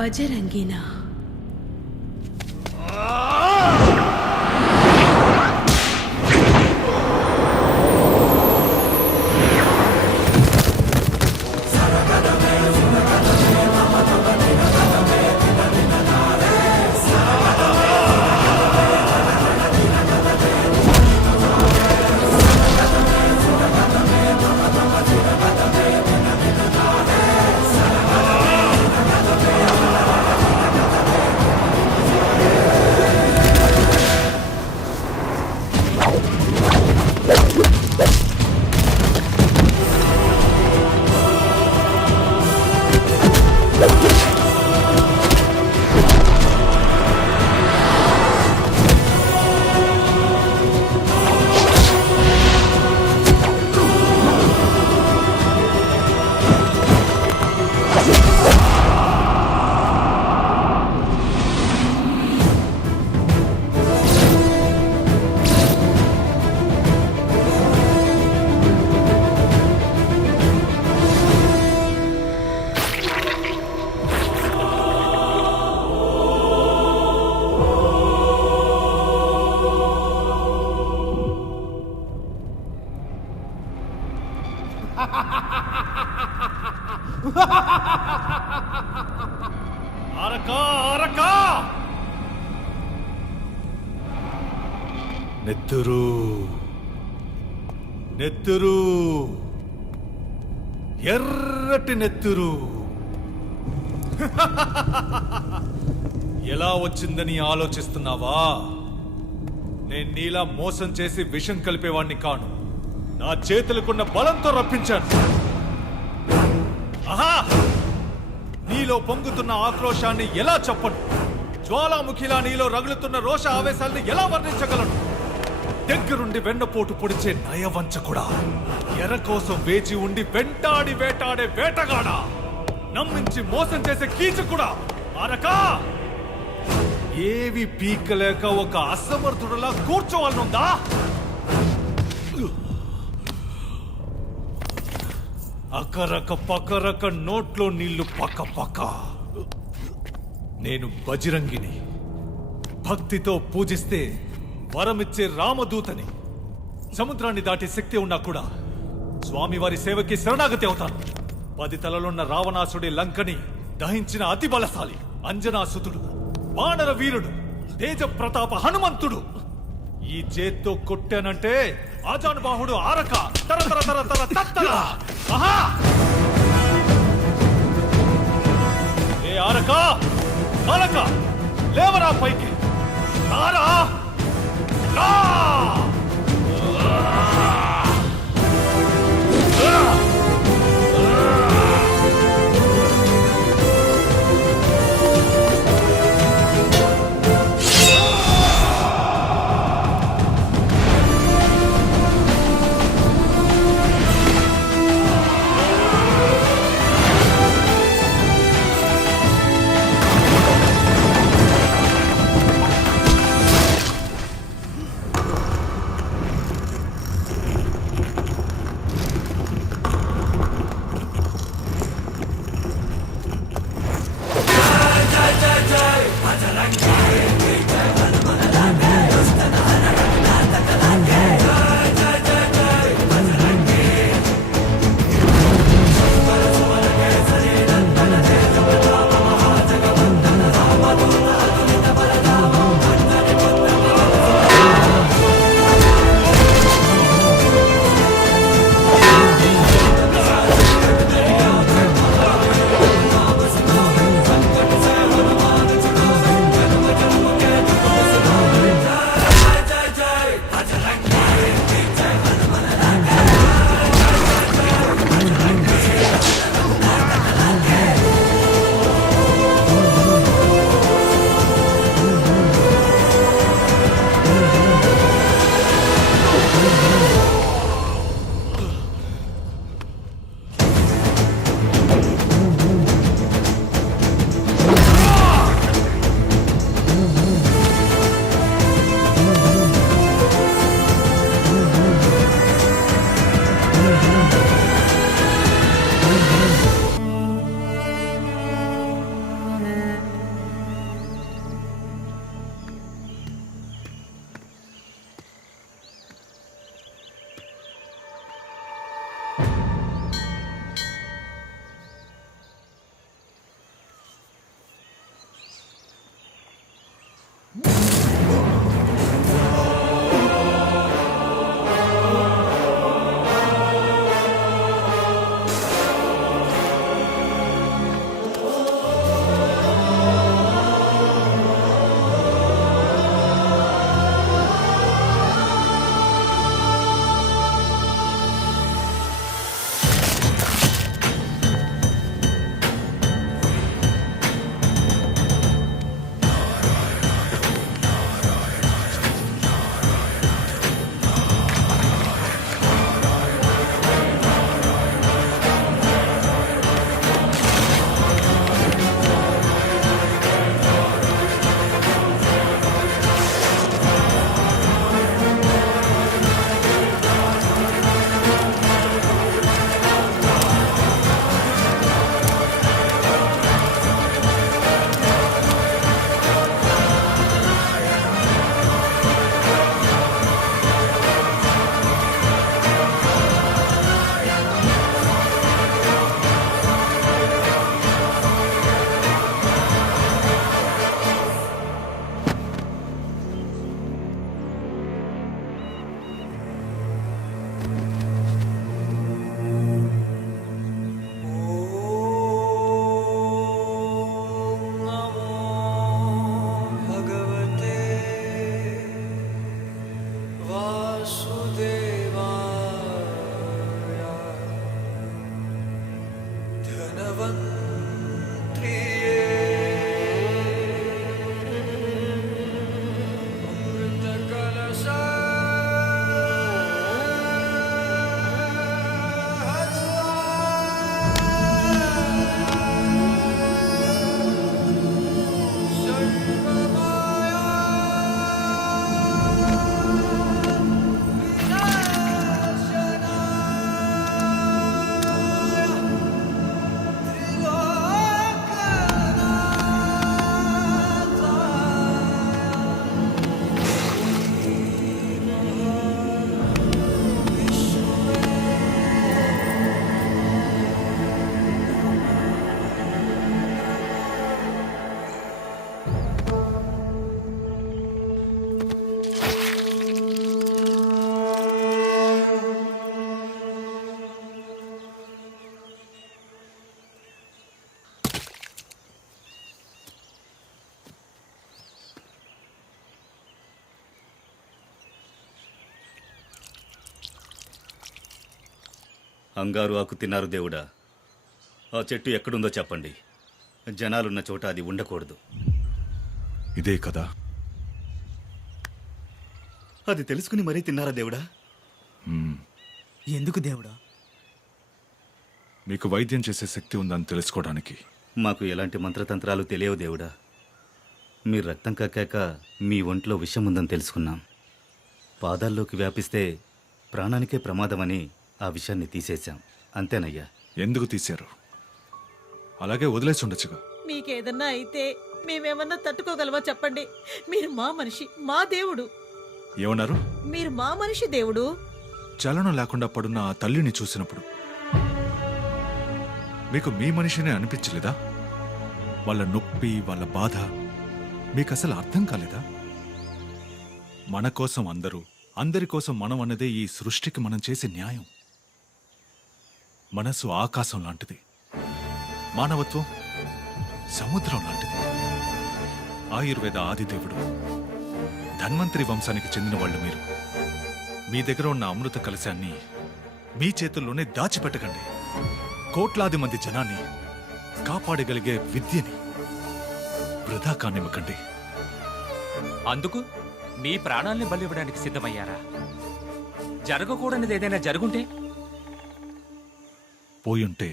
బజరంగినా? నెత్తురు నెత్తురు, ఎర్రటి నెత్తురు ఎలా వచ్చిందని ఆలోచిస్తున్నావా? నేను నీలా మోసం చేసి విషం కలిపేవాణ్ణి కాను. నా చేతులకున్న బలంతో రప్పించాను. ఆహా, నీలో పొంగుతున్న ఆక్రోశాన్ని ఎలా చెప్పను? జ్వాలాముఖిలా నీలో రగులుతున్న రోష ఆవేశాన్ని ఎలా వర్ణించగలను? దగ్గరుండి వెన్నపోటు పొడిచే నయవంచకుడా, ఎర కోసం వేచి ఉండి వెంటాడి వేటాడే వేటగాడా, నమ్మించి మోసం చేసే కీచకుడా, అరకా ఏవి పీకలేక ఒక అసమర్థుడులా కూర్చోవాలనుందా? అకరక పకరక నోట్లో నీళ్లు పక్క పక్క. నేను బజరంగిని, భక్తితో పూజిస్తే వరమిచ్చే రామదూతని. సముద్రాన్ని దాటి శక్తి ఉన్నా కూడా స్వామివారి సేవకి శరణాగతి అవుతాను. 10 తలలున్న రావణాసుడి లంకని దహించిన అతి బలశాలి అంజనాసుతుడు, వానర వీరుడు, తేజ ప్రతాప హనుమంతుడు. ఈ చేత్తో కొట్టానంటే ఆజానుబాహుడు ఆరక తర తర తర తర తత్తర. ఆహా, ఏ ఆరక ఆరక, లేవరా పైకి, రారా రా. అంగారు ఆకు తిన్నారు దేవుడా. ఆ చెట్టు ఎక్కడుందో చెప్పండి. జనాలున్న చోట అది ఉండకూడదు. ఇదే కదా. అది తెలుసుకుని మరీ తిన్నారా దేవుడా? ఎందుకు దేవుడా? మీకు వైద్యం చేసే శక్తి ఉందని తెలుసుకోవడానికి. మాకు ఎలాంటి మంత్రతంత్రాలు తెలియవు దేవుడా. మీరు రక్తం కక్కాక మీ ఒంట్లో విషం ఉందని తెలుసుకున్నాం. పాదాల్లోకి వ్యాపిస్తే ప్రాణానికే ప్రమాదమని ఆ విషయాన్ని తీసేశాం. అంతేనయ్యా. ఎందుకు తీశారు? అలాగే వదిలేసి ఉండొచ్చుగా. మీకేదన్నా అయితే మేమేమన్నా తట్టుకోగలవా చెప్పండి. మీరు మా మనిషి, మా దేవుడు. ఏమన్నారు? మీరు మా మనిషి దేవుడు. చలనం లేకుండా పడున్న ఆ తల్లిని చూసినప్పుడు మీకు మీ మనిషినే అనిపించలేదా? వాళ్ళ నొప్పి, వాళ్ళ బాధ మీకు అసలు అర్థం కాలేదా? మన కోసం అందరూ, అందరి కోసం మనం అన్నదే ఈ సృష్టికి మనం చేసే న్యాయం. మనసు ఆకాశం లాంటిది, మానవత్వం సముద్రం లాంటిది. ఆయుర్వేద ఆదిదేవుడు, ధన్వంతరి వంశానికి చెందిన వాళ్ళు మీరు. మీ దగ్గర ఉన్న అమృత కలశాన్ని మీ చేతుల్లోనే దాచిపెట్టకండి. కోట్లాది మంది జనాన్ని కాపాడగలిగే విద్యని వృధా కానివ్వకండి. అందుకు మీ ప్రాణాల్ని బలివ్వడానికి సిద్ధమయ్యారా? జరగకూడనిది ఏదైనా జరుగుంటే? పోయుంటే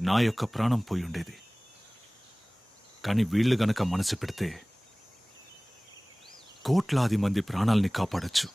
నా యొక్క ప్రాణం పోయుండేది. కాని వీళ్ళు గనక మనసు పెడితే కోట్లాది మంది ప్రాణాల్ని కాపాడొచ్చు.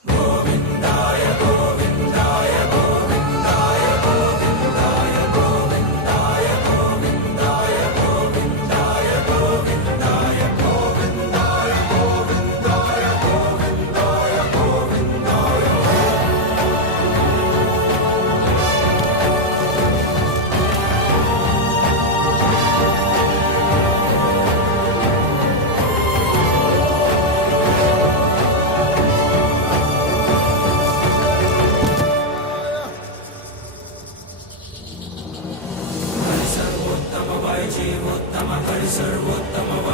सर्वोत्तम